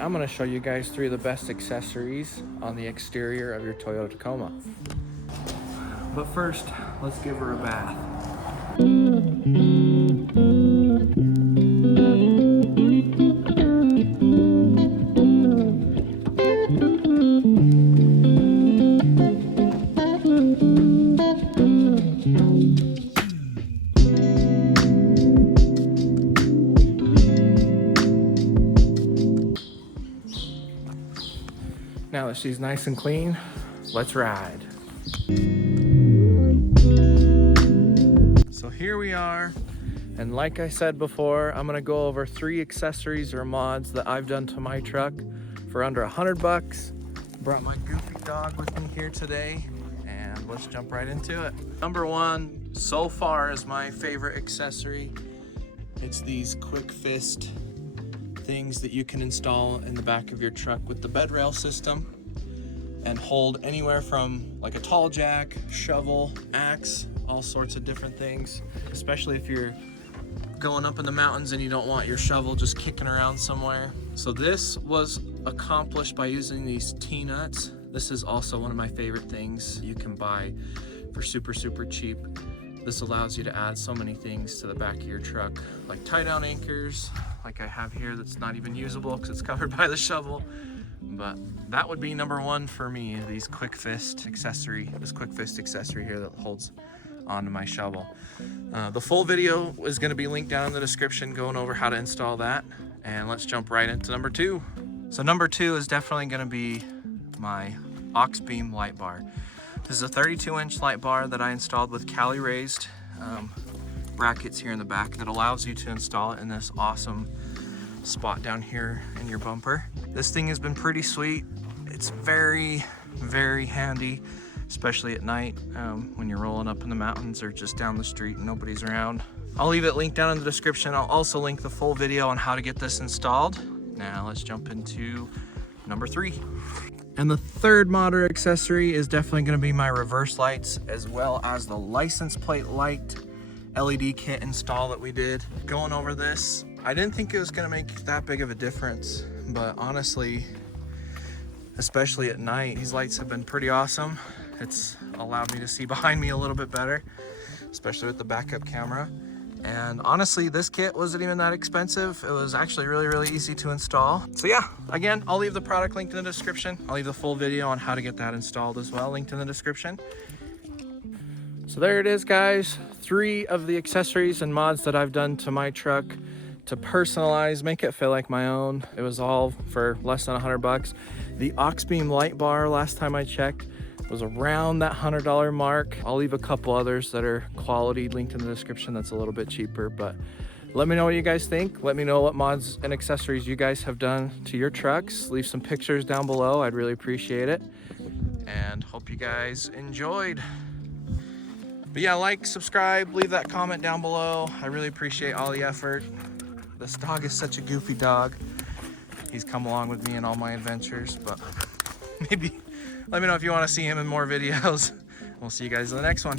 I'm gonna show you guys 3 of the best accessories on the exterior of your Toyota Tacoma. But first, let's give her a bath. Now that she's nice and clean, let's ride. So here we are, and like I said before, I'm gonna go over 3 accessories or mods that I've done to my truck for under $100. Brought my goofy dog with me here today, and let's jump right into it. Number 1, so far, is my favorite accessory. It's these quick fist things that you can install in the back of your truck with the bed rail system and hold anywhere from like a tall jack, shovel, axe, all sorts of different things, especially if you're going up in the mountains and you don't want your shovel just kicking around somewhere. So this was accomplished by using these T-nuts. This is also one of my favorite things you can buy for super cheap. This allows you to add so many things to the back of your truck, like tie down anchors, like I have here that's not even usable because it's covered by the shovel. But that would be number 1 for me, these quick fist accessory, this quick fist accessory here that holds onto my shovel. The full video is going to be linked down in the description going over how to install that. And let's jump right into number 2. So number 2 is definitely going to be my aux beam light bar. This is a 32-inch light bar that I installed with Cali raised brackets here in the back that allows you to install it in this awesome spot down here in your bumper. This thing has been pretty sweet. It's very handy, especially at night when you're rolling up in the mountains or just down the street and nobody's around. I'll leave it linked down in the description. I'll also link the full video on how to get this installed. Now let's jump into number 3. And the third mod or accessory is definitely going to be my reverse lights, as well as the license plate light LED kit install that we did. Going over this, I didn't think it was going to make that big of a difference, but honestly, especially at night, these lights have been pretty awesome. It's allowed me to see behind me a little bit better, especially with the backup camera. And honestly, this kit wasn't even that expensive. It was actually really easy to install. So yeah, again, I'll leave the product linked in the description. I'll leave the full video on how to get that installed as well, linked in the description. So there it is, guys. 3 of the accessories and mods that I've done to my truck to personalize, make it feel like my own. It was all for less than $100. The aux beam light bar, last time I checked, was around that $100 mark. I'll leave a couple others that are quality linked in the description that's a little bit cheaper, but let me know what you guys think. Let me know what mods and accessories you guys have done to your trucks. Leave some pictures down below. I'd really appreciate it. And hope you guys enjoyed. But yeah, like, subscribe, leave that comment down below. I really appreciate all the effort. This dog is such a goofy dog. He's come along with me in all my adventures, but maybe let me know if you want to see him in more videos. We'll see you guys in the next one.